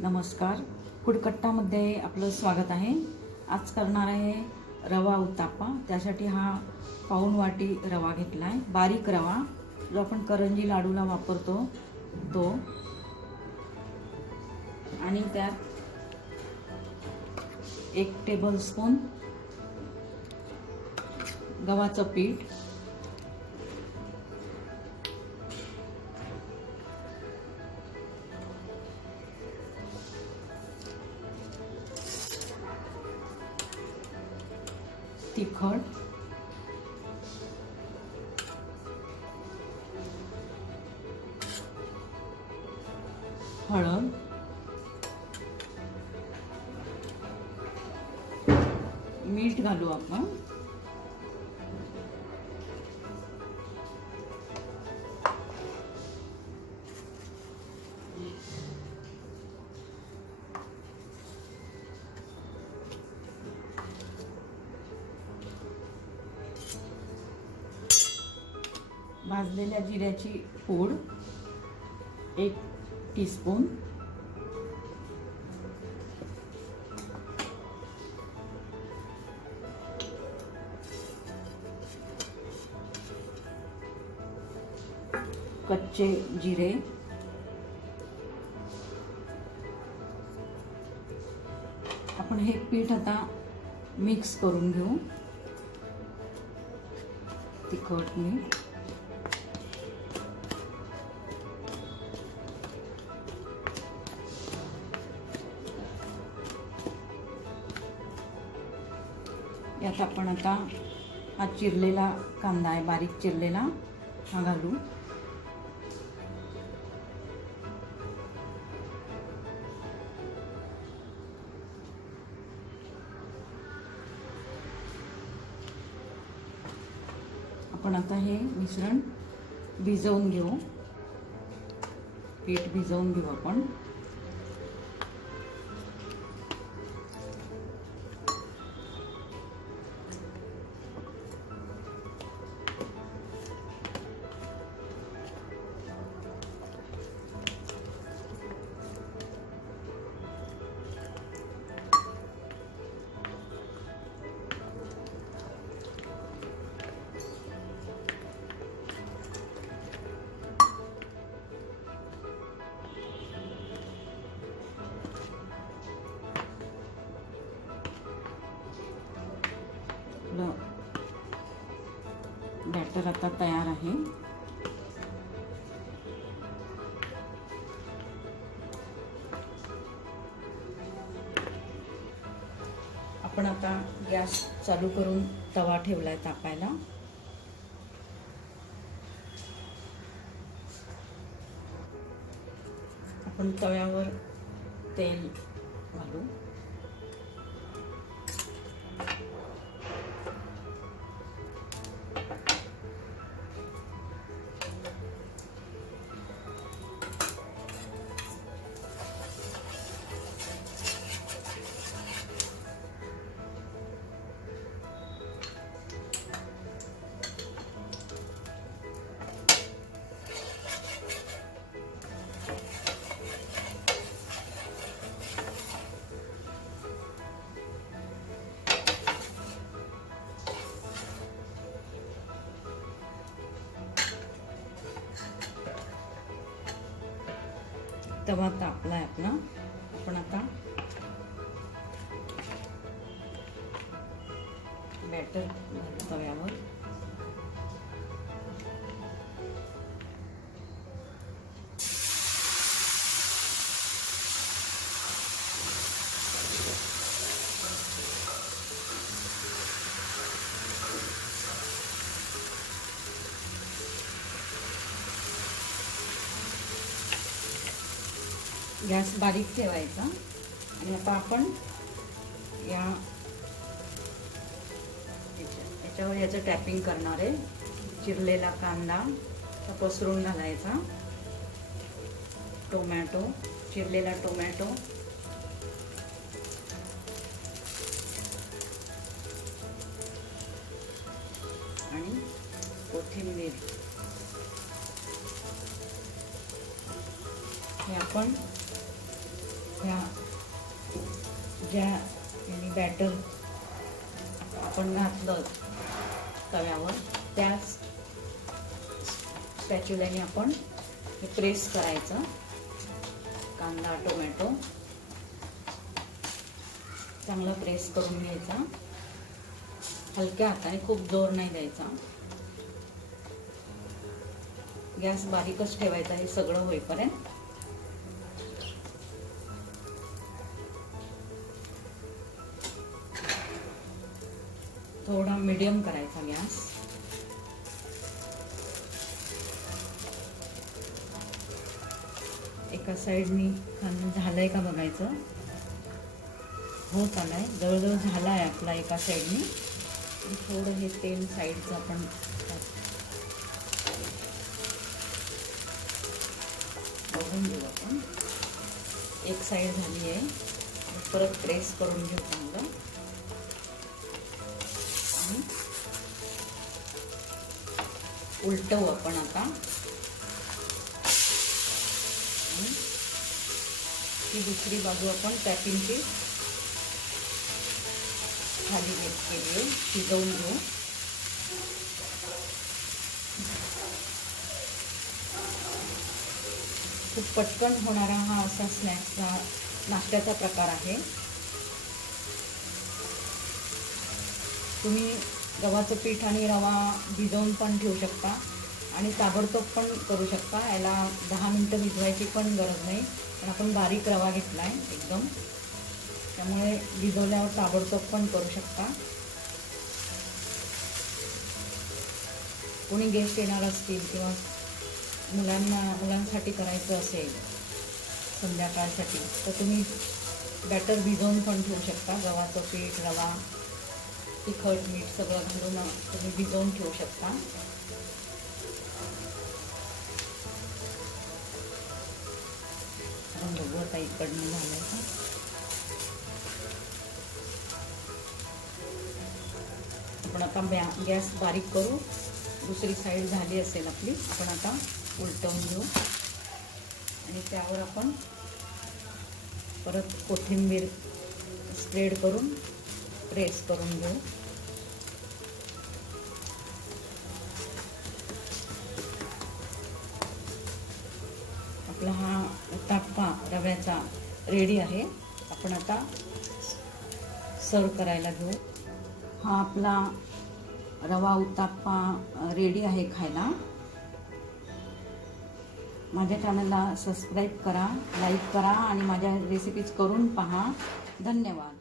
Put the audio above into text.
नमस्कार. फुडकट्टामध्ये आपलं स्वागत आहे. आज करणार आहे रवा उत्तापा. त्यासाठी हा पाऊण वाटी रवा घेतला आहे बारीक रवा. जो आपण करंजी लाडूला वापरतो तो. आणि त्यात एक टेबलस्पून गव्हाचं पीठ तिखट हळद मीठ घालू आपण. भाजलेल्या जिऱ्याची पूड एक टीस्पून कच्चे जिरे. आपण हे पीठ आता मिक्स करून घेऊ. तिखट मीठ. यात आपण आता हा चिरलेला कांदा आहे बारीक चिरलेला. हा घालू. आपण आता हे मिश्रण भिजवून घेऊ. पीठ भिजवून घेऊ आपण. आपलं बॅटर आता तयार आहे. आपण आता गॅस चालू करून तवा ठेवलाय तापायला. आपण तव्यावर तेल घालू. तवा तापलाय आपला. आपण आता बॅटर तव्यावर. गॅस बारीक ठेवायचा. आणि आता आपण या याच्या- याच्यावर याचं टॅपिंग करणार आहे. चिरलेला कांदा तो पसरून घालायचा. टोमॅटो चिरलेला टोमॅटो. आणि कोथिंबीर. हे आपण ज्या बॅटर आपण घातलं तव्यावर त्याच स्पॅच्युल्याने आपण हे प्रेस करायचं. कांदा टोमॅटो चांगलं प्रेस करून घ्यायचा. हलक्या हाताने खूप जोर नाही द्यायचा. गॅस बारीकच ठेवायचा हे सगळं होईपर्यंत. थोडा मिडियम करायचा गॅस. एका साईडनी खाणं आहे का बघायचं? होत आलाय. जवळजवळ झाला आहे आपला एका साईडनी थोडं हे तेल साईडचं आपण बघून घेऊ आपण. एक साईड झाली आहे. परत प्रेस करून घेऊ चांगलं. उलटवू आपण आता. ही दुसरी बाजू आपण पॅकिंगची खाली घेत केली आहे. शिजवून घेऊ. खूप पटकन होणारा हा असा स्नॅक्सचा नाश्त्याचा प्रकार आहे. तुम्ही गव्हाचं पीठ आणि रवा भिजवून पण ठेवू शकता. आणि ताबडतोब पण करू शकता. याला दहा मिनटं भिजवायची पण गरज नाही. पण आपण बारीक रवा घेतला आहे एकदम. त्यामुळे भिजवल्यावर ताबडतोब पण करू शकता. कोणी गेस्ट येणार असतील किंवा मुलांना मुलांसाठी करायचं असेल संध्याकाळसाठी तर तुम्ही बॅटर भिजवून पण ठेवू शकता. गव्हाचं पीठ रवा तिखट मीठ सगळं घालून तुम्ही भिजवून ठेवू शकता. बघू आता इकडनं झालंय का? आपण आता गॅस बारीक करू. दुसरी साईड झाली असेल आपली. आपण आता उलटवून घेऊ. आणि त्यावर आपण परत कोथिंबीर स्प्रेड करून प्रेस करून घेऊ. आपला हा उत्ताप्पा रव्याचा रेडी आहे. आपण आता सर्व करायला घेऊ. हा आपला रवा उत्ताप्पा रेडी आहे खायला. माझ्या चॅनलला सबस्क्राईब करा लाईक करा आणि माझ्या रेसिपीज करून पहा. धन्यवाद.